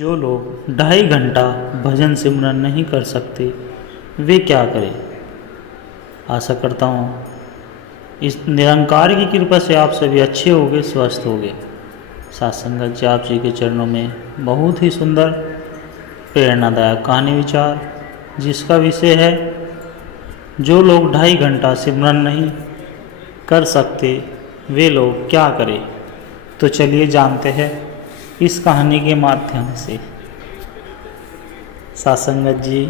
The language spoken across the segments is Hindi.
जो लोग 2.5 घंटा भजन सिमरन नहीं कर सकते वे क्या करें। आशा करता हूँ इस निरंकार की कृपा से आप सभी अच्छे होंगे, स्वस्थ होंगे। साथ संगत जी, आप जी के चरणों में बहुत ही सुंदर प्रेरणादायक कहानी विचार, जिसका विषय है जो लोग 2.5 घंटा सिमरन नहीं कर सकते वे लोग क्या करें। तो चलिए जानते हैं इस कहानी के माध्यम से। साथ संगत जी,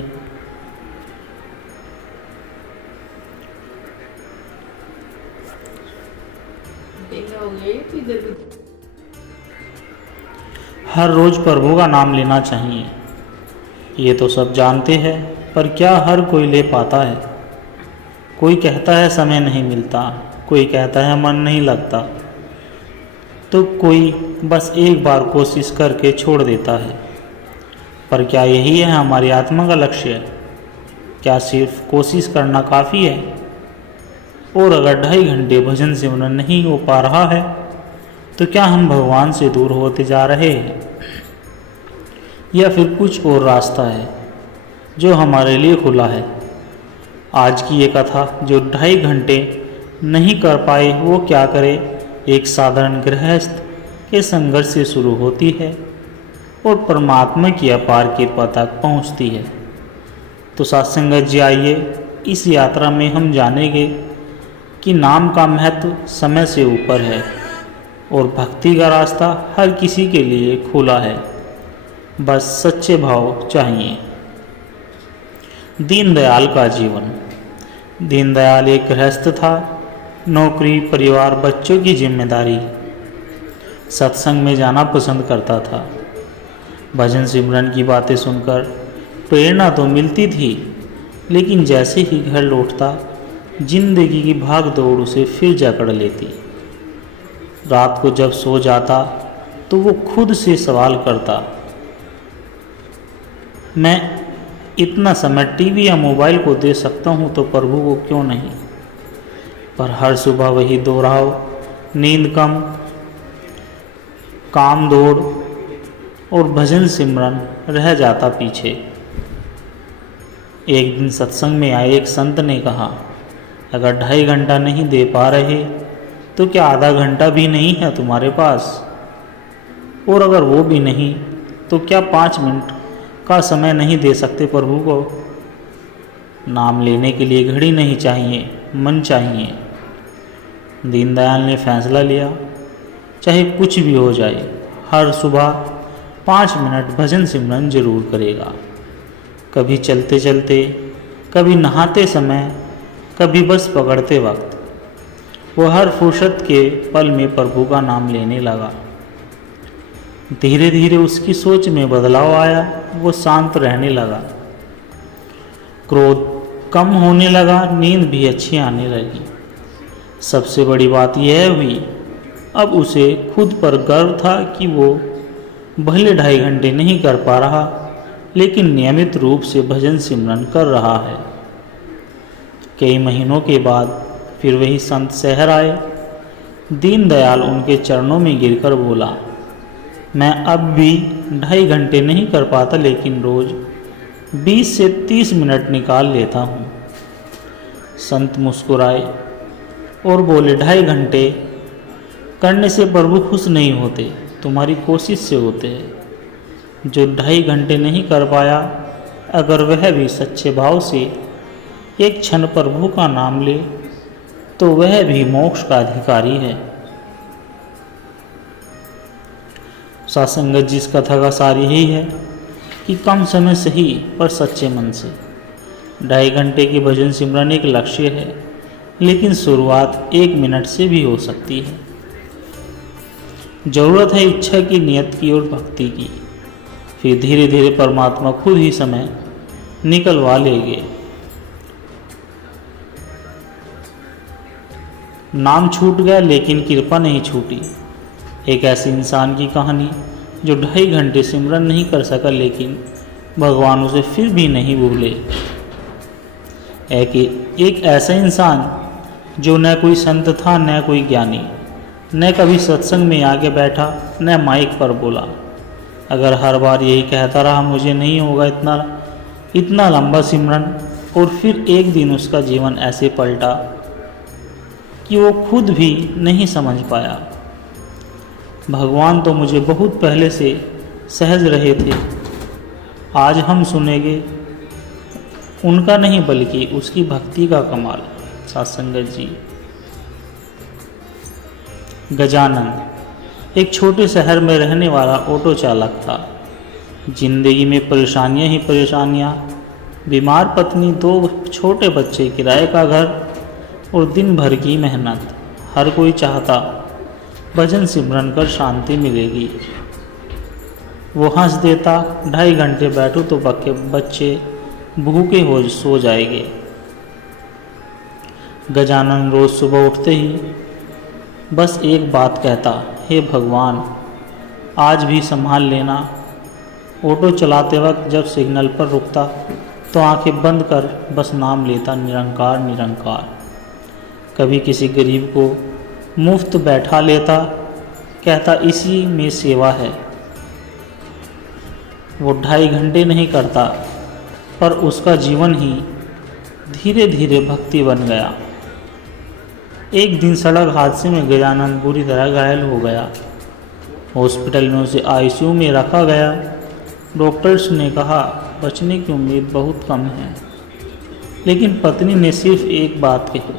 हर रोज प्रभु का नाम लेना चाहिए, ये तो सब जानते हैं, पर क्या हर कोई ले पाता है। कोई कहता है समय नहीं मिलता, कोई कहता है मन नहीं लगता, तो कोई बस एक बार कोशिश करके छोड़ देता है। पर क्या यही है हमारी आत्मा का लक्ष्य? क्या सिर्फ कोशिश करना काफ़ी है? और अगर 2.5 घंटे भजन सिमरन नहीं हो पा रहा है तो क्या हम भगवान से दूर होते जा रहे हैं, या फिर कुछ और रास्ता है जो हमारे लिए खुला है। आज की ये कथा जो 2.5 घंटे नहीं कर पाए वो क्या करे, एक साधारण गृहस्थ के संघर्ष से शुरू होती है और परमात्मा की अपार कृपा तक पहुंचती है। तो सत्संगत जी, आइए इस यात्रा में हम जानेंगे कि नाम का महत्व समय से ऊपर है और भक्ति का रास्ता हर किसी के लिए खुला है, बस सच्चे भाव चाहिए। दीनदयाल का जीवन। दीनदयाल एक गृहस्थ था। नौकरी, परिवार, बच्चों की जिम्मेदारी, सत्संग में जाना पसंद करता था। भजन सिमरन की बातें सुनकर प्रेरणा तो मिलती थी, लेकिन जैसे ही घर लौटता जिंदगी की भाग दौड़ उसे फिर जकड़ लेती। रात को जब सो जाता तो वो खुद से सवाल करता, मैं इतना समय टीवी या मोबाइल को दे सकता हूँ तो प्रभु को क्यों नहीं। पर हर सुबह वही दोहराव, नींद कम, काम दौड़ और भजन सिमरन रह जाता पीछे। एक दिन सत्संग में आए एक संत ने कहा, अगर 2.5 घंटा नहीं दे पा रहे तो क्या आधा घंटा भी नहीं है तुम्हारे पास? और अगर वो भी नहीं तो क्या 5 मिनट का समय नहीं दे सकते प्रभु को? नाम लेने के लिए घड़ी नहीं चाहिए, मन चाहिए। दीनदयाल ने फैसला लिया, चाहे कुछ भी हो जाए, हर सुबह 5 मिनट भजन सिमरन जरूर करेगा। कभी चलते चलते, कभी नहाते समय, कभी बस पकड़ते वक्त। वो हर फुर्सत के पल में प्रभु का नाम लेने लगा। धीरे धीरे उसकी सोच में बदलाव आया, वो शांत रहने लगा, क्रोध कम होने लगा, नींद भी अच्छी आने लगी। सबसे बड़ी बात यह हुई, अब उसे खुद पर गर्व था कि वो भले 2.5 घंटे नहीं कर पा रहा, लेकिन नियमित रूप से भजन सिमरन कर रहा है। कई महीनों के बाद फिर वही संत शहर आए। दीनदयाल उनके चरणों में गिरकर बोला, मैं अब भी 2.5 घंटे नहीं कर पाता, लेकिन रोज 20 से 30 मिनट निकाल लेता हूँ। संत मुस्कुराए और बोले, 2.5 घंटे करने से प्रभु खुश नहीं होते, तुम्हारी कोशिश से होते हैं। जो 2.5 घंटे नहीं कर पाया, अगर वह भी सच्चे भाव से एक क्षण प्रभु का नाम ले तो वह भी मोक्ष का अधिकारी है। सत्संगत जी, इस कथा का सार यही है कि कम समय सही पर सच्चे मन से 2.5 घंटे की भजन सिमरन एक लक्ष्य है, लेकिन शुरुआत 1 मिनट से भी हो सकती है। जरूरत है इच्छा की, नियत की और भक्ति की। फिर धीरे धीरे परमात्मा खुद ही समय निकलवा लेंगे। नाम छूट गया लेकिन कृपा नहीं छूटी। एक ऐसे इंसान की कहानी जो 2.5 घंटे सिमरन नहीं कर सका, लेकिन भगवान उसे फिर भी नहीं भूले। एक ऐसा इंसान जो न कोई संत था, न कोई ज्ञानी, न कभी सत्संग में आके बैठा, न माइक पर बोला, अगर हर बार यही कहता रहा मुझे नहीं होगा इतना इतना लंबा सिमरन, और फिर एक दिन उसका जीवन ऐसे पलटा कि वो खुद भी नहीं समझ पाया। भगवान तो मुझे बहुत पहले से सहज रहे थे, आज हम सुनेंगे उनका नहीं बल्कि उसकी भक्ति का कमाल। सत्संगत जी। गजानन एक छोटे शहर में रहने वाला ऑटो चालक था। जिंदगी में परेशानियां ही परेशानियां, बीमार पत्नी, 2 छोटे बच्चे, किराए का घर और दिन भर की मेहनत। हर कोई चाहता भजन सिमरन कर शांति मिलेगी। वो हंस देता, 2.5 घंटे बैठो तो बच्चे भूखे हो सो जाएंगे। गजानन रोज सुबह उठते ही बस एक बात कहता, हे भगवान आज भी संभाल लेना। ऑटो चलाते वक्त जब सिग्नल पर रुकता तो आंखें बंद कर बस नाम लेता, निरंकार निरंकार। कभी किसी गरीब को मुफ्त बैठा लेता, कहता इसी में सेवा है। वो 2.5 घंटे नहीं करता, पर उसका जीवन ही धीरे धीरे भक्ति बन गया। एक दिन सड़क हादसे में गजानन बुरी तरह घायल हो गया। हॉस्पिटल में उसे आईसीयू में रखा गया। डॉक्टर्स ने कहा बचने की उम्मीद बहुत कम है, लेकिन पत्नी ने सिर्फ एक बात कही,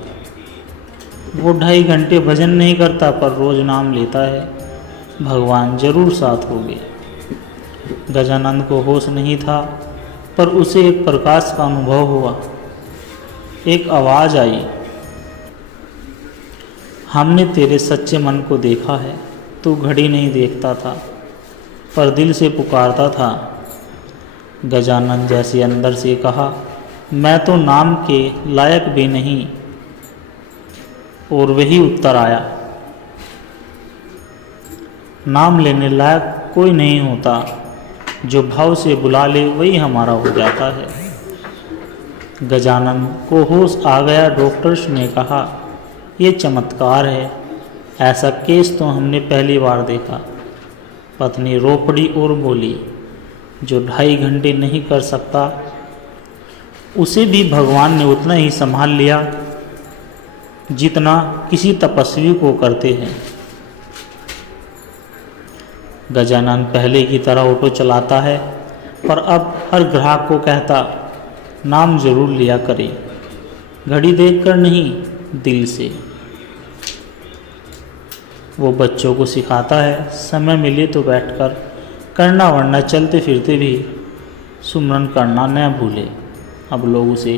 वो 2.5 घंटे भजन नहीं करता पर रोज नाम लेता है, भगवान जरूर साथ होंगे। गजानन को होश नहीं था, पर उसे एक प्रकाश का अनुभव हुआ। एक आवाज़ आई, हमने तेरे सच्चे मन को देखा है, तू घड़ी नहीं देखता था पर दिल से पुकारता था। गजानन जैसे अंदर से कहा, मैं तो नाम के लायक भी नहीं, और वही उत्तर आया, नाम लेने लायक कोई नहीं होता, जो भाव से बुला ले वही हमारा हो जाता है। गजानन को होश आ गया। डॉक्टर्स ने कहा ये चमत्कार है, ऐसा केस तो हमने पहली बार देखा। पत्नी रो पड़ी और बोली, जो 2.5 घंटे नहीं कर सकता उसे भी भगवान ने उतना ही संभाल लिया जितना किसी तपस्वी को करते हैं। गजानन पहले की तरह ऑटो चलाता है, पर अब हर ग्राहक को कहता, नाम जरूर लिया करें, घड़ी देखकर नहीं, दिल से। वो बच्चों को सिखाता है, समय मिले तो बैठकर करना, वरना चलते फिरते भी सुमरन करना न भूले। अब लोग उसे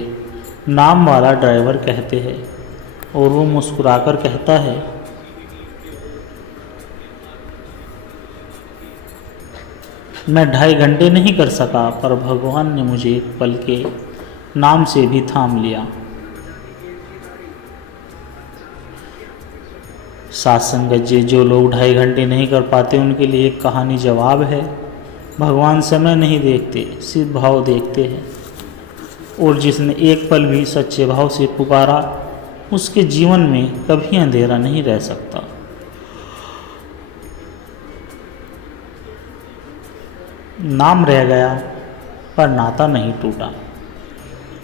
नाम वाला ड्राइवर कहते हैं, और वो मुस्कुराकर कहता है, मैं 2.5 घंटे नहीं कर सका, पर भगवान ने मुझे एक पल के नाम से भी थाम लिया। सत्संगत जी, जो लोग 2.5 घंटे नहीं कर पाते उनके लिए एक कहानी जवाब है। भगवान समय नहीं देखते, सिर्फ भाव देखते हैं, और जिसने एक पल भी सच्चे भाव से पुकारा उसके जीवन में कभी अंधेरा नहीं रह सकता। नाम रह गया पर नाता नहीं टूटा।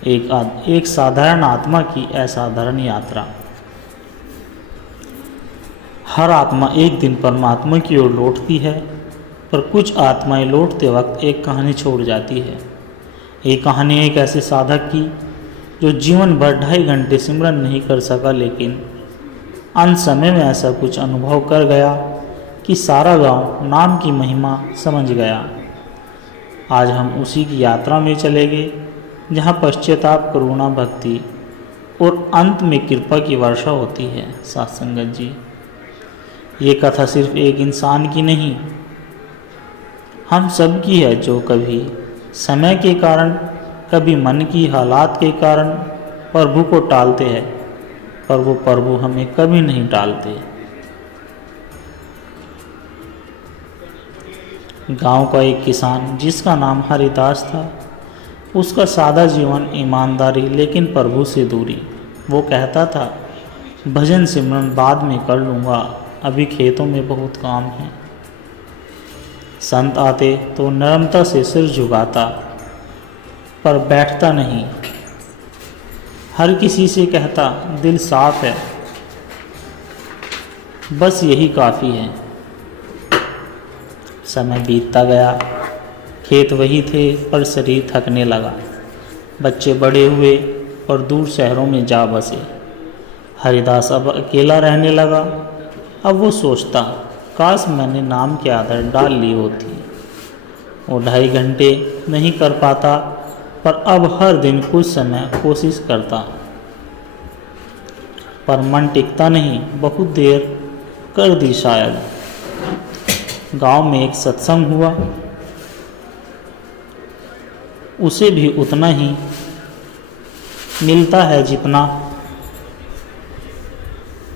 एक साधारण आत्मा की असाधारण यात्रा। हर आत्मा एक दिन परमात्मा की ओर लौटती है, पर कुछ आत्माएं लौटते वक्त एक कहानी छोड़ जाती है। ये कहानी एक ऐसे साधक की जो जीवन भर 2.5 घंटे सिमरन नहीं कर सका, लेकिन अंत समय में ऐसा कुछ अनुभव कर गया कि सारा गांव नाम की महिमा समझ गया। आज हम उसी की यात्रा में चलेंगे जहां पश्चाताप, करुणा, भक्ति और अंत में कृपा की वर्षा होती है। सत्संगत जी, ये कथा सिर्फ एक इंसान की नहीं, हम सब की है, जो कभी समय के कारण, कभी मन की हालात के कारण प्रभु को टालते हैं, पर वो प्रभु हमें कभी नहीं टालते। गांव का एक किसान जिसका नाम हरिदास था, उसका सादा जीवन, ईमानदारी, लेकिन प्रभु से दूरी। वो कहता था, भजन सिमरन बाद में कर लूँगा, अभी खेतों में बहुत काम है। संत आते तो नम्रता से सिर झुकाता, पर बैठता नहीं। हर किसी से कहता दिल साफ है, बस यही काफ़ी है। समय बीतता गया, खेत वही थे पर शरीर थकने लगा। बच्चे बड़े हुए और दूर शहरों में जा बसे। हरिदास अब अकेला रहने लगा। अब वो सोचता, काश मैंने नाम की आदत डाल ली होती। वो 2.5 घंटे नहीं कर पाता, पर अब हर दिन कुछ समय कोशिश करता। पर मन टिकता नहीं, बहुत देर कर दी शायद। गांव में एक सत्संग हुआ, उसे भी उतना ही मिलता है जितना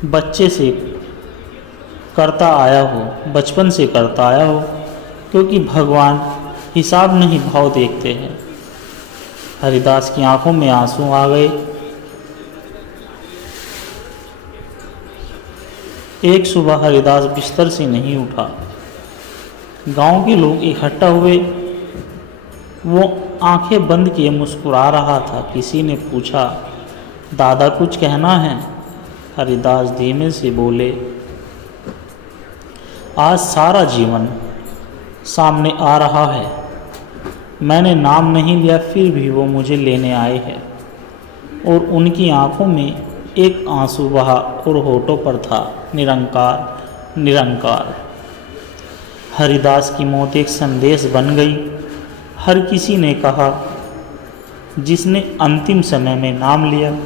बच्चे से करता आया हो, बचपन से करता आया हो, क्योंकि भगवान हिसाब नहीं भाव देखते हैं। हरिदास की आंखों में आंसू आ गए। एक सुबह हरिदास बिस्तर से नहीं उठा। गांव के लोग इकट्ठा हुए। वो आंखें बंद किए मुस्कुरा रहा था। किसी ने पूछा, दादा कुछ कहना है? हरिदास धीमे से बोले, आज सारा जीवन सामने आ रहा है। मैंने नाम नहीं लिया, फिर भी वो मुझे लेने आए हैं। और उनकी आंखों में एक आंसू बहा और होठों पर था, निरंकार निरंकार। हरिदास की मौत एक संदेश बन गई। हर किसी ने कहा, जिसने अंतिम समय में नाम लिया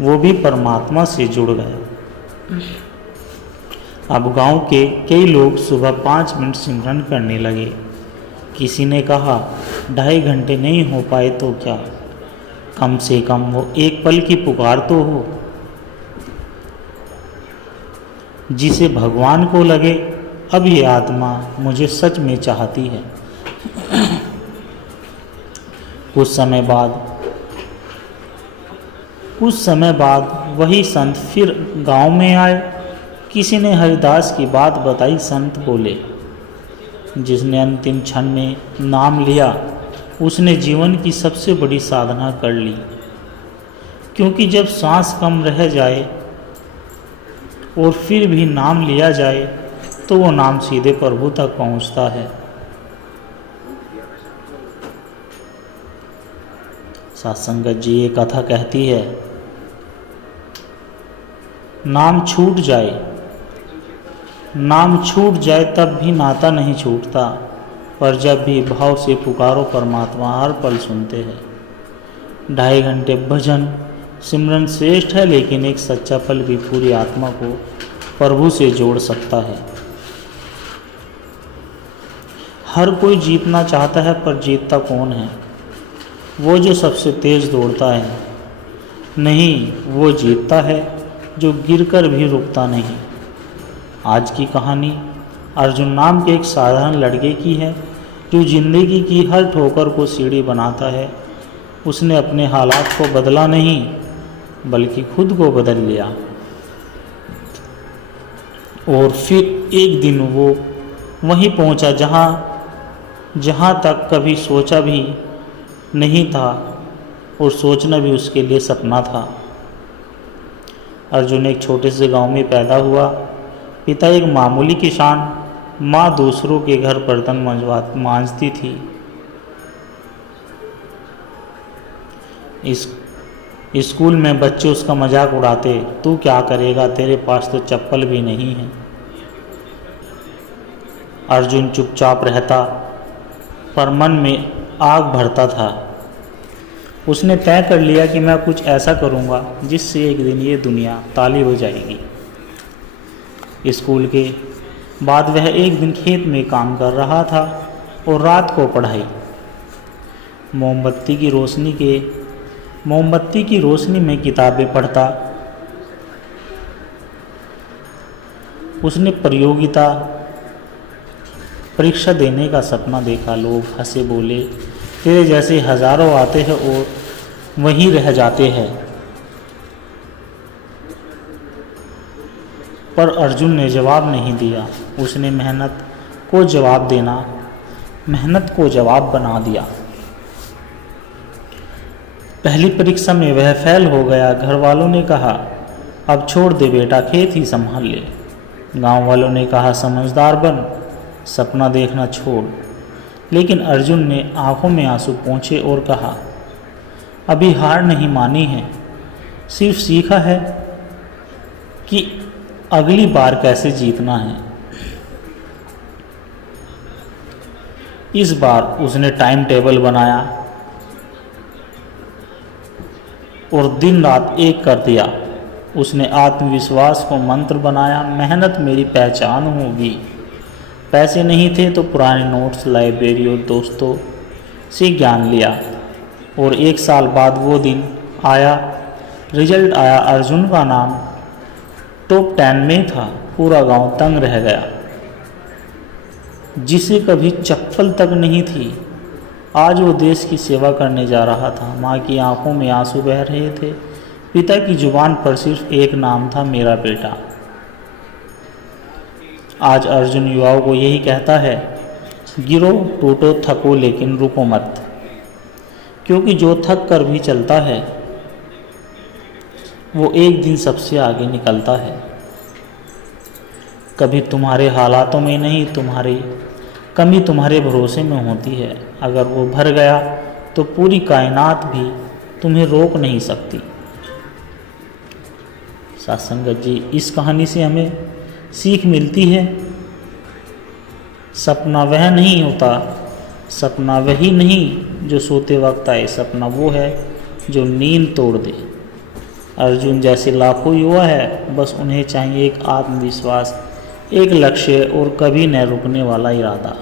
वो भी परमात्मा से जुड़ गया। अब गांव के कई लोग सुबह 5 मिनट सिमरन करने लगे। किसी ने कहा, 2.5 घंटे नहीं हो पाए तो क्या, कम से कम वो एक पल की पुकार तो हो। जिसे भगवान को लगे अब ये आत्मा मुझे सच में चाहती है। कुछ समय बाद वही संत फिर गांव में आए। किसी ने हरिदास की बात बताई। संत बोले, जिसने अंतिम क्षण में नाम लिया उसने जीवन की सबसे बड़ी साधना कर ली। क्योंकि जब सांस कम रह जाए और फिर भी नाम लिया जाए तो वो नाम सीधे प्रभु तक पहुंचता है। सत्संगत जी ये कथा कहती है, नाम छूट जाए तब भी नाता नहीं छूटता, पर जब भी भाव से पुकारो परमात्मा हर पल सुनते हैं। 2.5 घंटे भजन सिमरन श्रेष्ठ है, लेकिन एक सच्चा पल भी पूरी आत्मा को प्रभु से जोड़ सकता है। हर कोई जीतना चाहता है, पर जीतता कौन है? वो जो सबसे तेज दौड़ता है? नहीं, वो जीतता है जो गिरकर भी रुकता नहीं। आज की कहानी अर्जुन नाम के एक साधारण लड़के की है, जो जिंदगी की हर ठोकर को सीढ़ी बनाता है। उसने अपने हालात को बदला नहीं, बल्कि खुद को बदल लिया। और फिर एक दिन वो वहीं पहुंचा जहां तक कभी सोचा भी नहीं था, और सोचना भी उसके लिए सपना था। अर्जुन एक छोटे से गांव में पैदा हुआ। पिता एक मामूली किसान, माँ दूसरों के घर बर्तन मांजती थी। स्कूल में बच्चे उसका मजाक उड़ाते, तू क्या करेगा, तेरे पास तो चप्पल भी नहीं है। अर्जुन चुपचाप रहता, पर मन में आग भरता था। उसने तय कर लिया कि मैं कुछ ऐसा करूंगा जिससे एक दिन ये दुनिया ताली हो जाएगी। स्कूल के बाद वह एक दिन खेत में काम कर रहा था और रात को पढ़ाई। मोमबत्ती की रोशनी में किताबें पढ़ता। उसने परीक्षा देने का सपना देखा। लोग हंसे, बोले, तेरे जैसे हजारों आते हैं और वहीं रह जाते हैं। पर अर्जुन ने जवाब नहीं दिया। उसने मेहनत को जवाब देना मेहनत को जवाब बना दिया। पहली परीक्षा में वह फेल हो गया। घर वालों ने कहा, अब छोड़ दे बेटा, खेत ही संभाल ले। गांव वालों ने कहा, समझदार बन, सपना देखना छोड़। लेकिन अर्जुन ने आंखों में आंसू पोंछे और कहा, अभी हार नहीं मानी है, सिर्फ सीखा है कि अगली बार कैसे जीतना है। इस बार उसने टाइम टेबल बनाया और दिन रात एक कर दिया। उसने आत्मविश्वास को मंत्र बनाया, मेहनत मेरी पहचान होगी। पैसे नहीं थे तो पुराने नोट्स, लाइब्रेरी और दोस्तों से ज्ञान लिया। और 1 साल बाद वो दिन आया, रिजल्ट आया। अर्जुन का नाम टॉप 10 में था। पूरा गांव तंग रह गया। जिसे कभी चप्पल तक नहीं थी, आज वो देश की सेवा करने जा रहा था। माँ की आंखों में आंसू बह रहे थे। पिता की जुबान पर सिर्फ एक नाम था, मेरा बेटा। आज अर्जुन युवाओं को यही कहता है, गिरो, टूटो, थको, लेकिन रुको मत। क्योंकि जो थक कर भी चलता है वो एक दिन सबसे आगे निकलता है। कभी तुम्हारे हालातों में नहीं, तुम्हारी कमी तुम्हारे भरोसे में होती है। अगर वो भर गया तो पूरी कायनात भी तुम्हें रोक नहीं सकती। साथ संगत जी, इस कहानी से हमें सीख मिलती है, सपना वह नहीं होता, सपना वही नहीं जो सोते वक्त आए, सपना वो है जो नींद तोड़ दे। अर्जुन जैसे लाखों युवा है, बस उन्हें चाहिए एक आत्मविश्वास, एक लक्ष्य और कभी न रुकने वाला इरादा।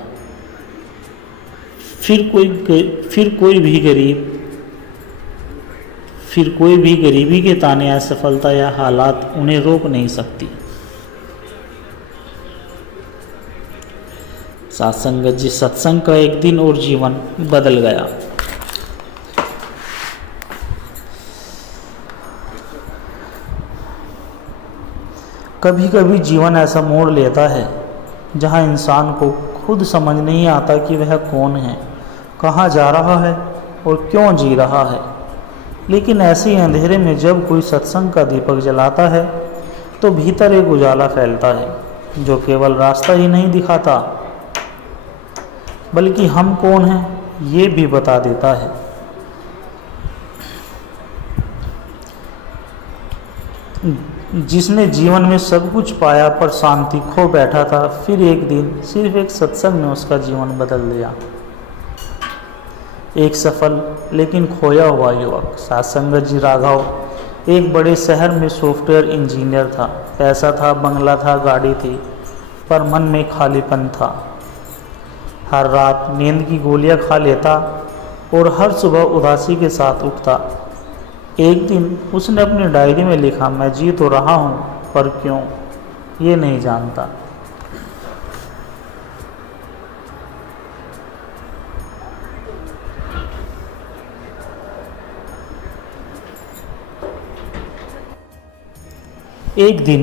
फिर कोई भी गरीबी के ताने, असफलता या हालात उन्हें रोक नहीं सकती। साथ संगत जी, सत्संग का एक दिन और जीवन बदल गया। कभी कभी जीवन ऐसा मोड़ लेता है जहां इंसान को खुद समझ नहीं आता कि वह कौन है, कहाँ जा रहा है और क्यों जी रहा है। लेकिन ऐसे ही अंधेरे में जब कोई सत्संग का दीपक जलाता है तो भीतर एक उजाला फैलता है जो केवल रास्ता ही नहीं दिखाता बल्कि हम कौन हैं ये भी बता देता है। जिसने जीवन में सब कुछ पाया पर शांति खो बैठा था, फिर एक दिन सिर्फ एक सत्संग ने उसका जीवन बदल दिया। एक सफल लेकिन खोया हुआ युवक, साथ संगत जी, राघव एक बड़े शहर में सॉफ्टवेयर इंजीनियर था। पैसा था, बंगला था, गाड़ी थी, पर मन में खालीपन था। हर रात नींद की गोलियां खा लेता और हर सुबह उदासी के साथ उठता। एक दिन उसने अपनी डायरी में लिखा, मैं जी तो रहा हूँ पर क्यों ये नहीं जानता। एक दिन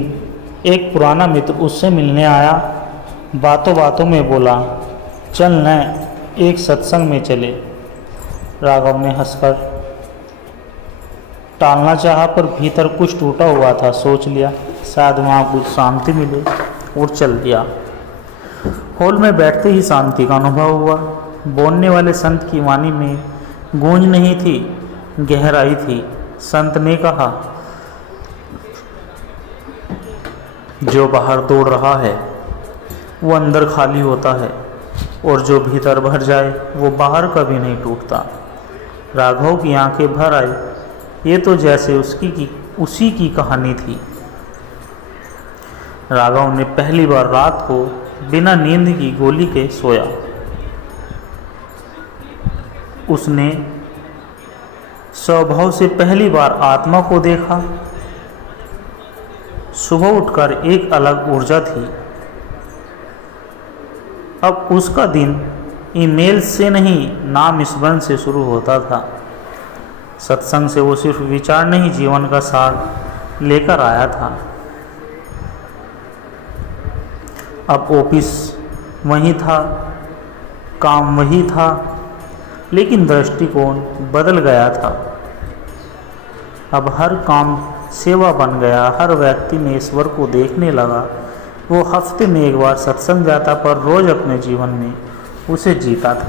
एक पुराना मित्र उससे मिलने आया। बातों बातों में बोला, चल न एक सत्संग में चले। राघव ने हंसकर टालना चाहा पर भीतर कुछ टूटा हुआ था। सोच लिया शायद वहाँ कुछ शांति मिले और चल दिया। हॉल में बैठते ही शांति का अनुभव हुआ। बोलने वाले संत की वाणी में गूंज नहीं थी, गहराई थी। संत ने कहा, जो बाहर दौड़ रहा है वो अंदर खाली होता है और जो भीतर भर जाए वो बाहर कभी नहीं टूटता। राघव की आंखें भर आई। ये तो जैसे उसी की कहानी थी। राघव ने पहली बार रात को बिना नींद की गोली के सोया। उसने स्वभाव से पहली बार आत्मा को देखा। सुबह उठकर एक अलग ऊर्जा थी। अब उसका दिन ईमेल से नहीं, नाम स्मरण से शुरू होता था। सत्संग से वो सिर्फ विचार नहीं, जीवन का सार लेकर आया था। अब ऑफिस वहीं था, काम वही था, लेकिन दृष्टिकोण बदल गया था। अब हर काम सेवा बन गया, हर व्यक्ति में ईश्वर को देखने लगा। वो हफ्ते में एक बार सत्संग जाता, पर रोज अपने जीवन में उसे जीता था।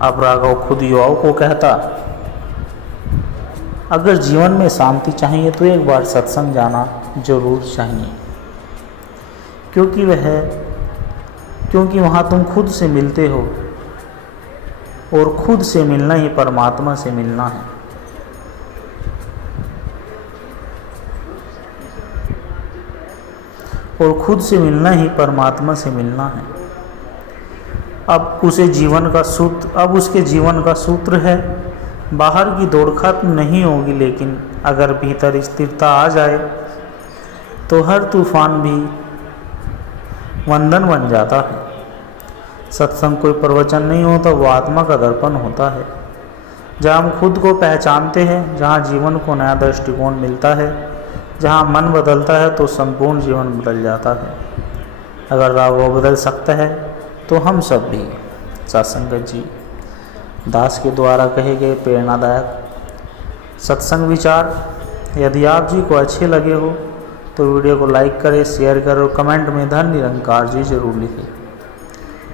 अब राघव खुद युवाओं को कहता, अगर जीवन में शांति चाहिए तो एक बार सत्संग जाना जरूर चाहिए, क्योंकि वहाँ तुम खुद से मिलते हो, और खुद से मिलना ही परमात्मा से मिलना है। और खुद से मिलना ही परमात्मा से मिलना है। अब उसके जीवन का सूत्र है, बाहर की दौड़ खत्म नहीं होगी, लेकिन अगर भीतर स्थिरता आ जाए तो हर तूफान भी वंदन बन जाता है। सत्संग कोई प्रवचन नहीं होता, वो आत्मा का दर्पण होता है, जहाँ हम खुद को पहचानते हैं, जहाँ जीवन को नया दृष्टिकोण मिलता है, जहाँ मन बदलता है तो संपूर्ण जीवन बदल जाता है। अगर राघव बदल सकता है तो हम सब भी। सत्संगत जी दास के द्वारा कहे गए प्रेरणादायक सत्संग विचार यदि आप जी को अच्छे लगे हो तो वीडियो को लाइक करें, शेयर करें और कमेंट में धन निरंकार जी जरूर लिखें।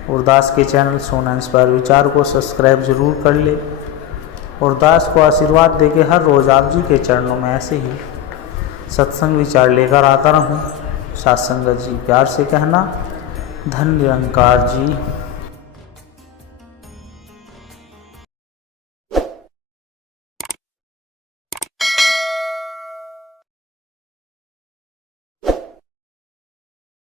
और दास के चैनल सोना इंस्पायर विचार को सब्सक्राइब जरूर कर ले, और दास को आशीर्वाद देके हर रोज़ आप जी के चरणों में ऐसे ही सत्संग विचार लेकर आता रहूं। सत्संगत जी प्यार से कहना, धन निरंकार जी।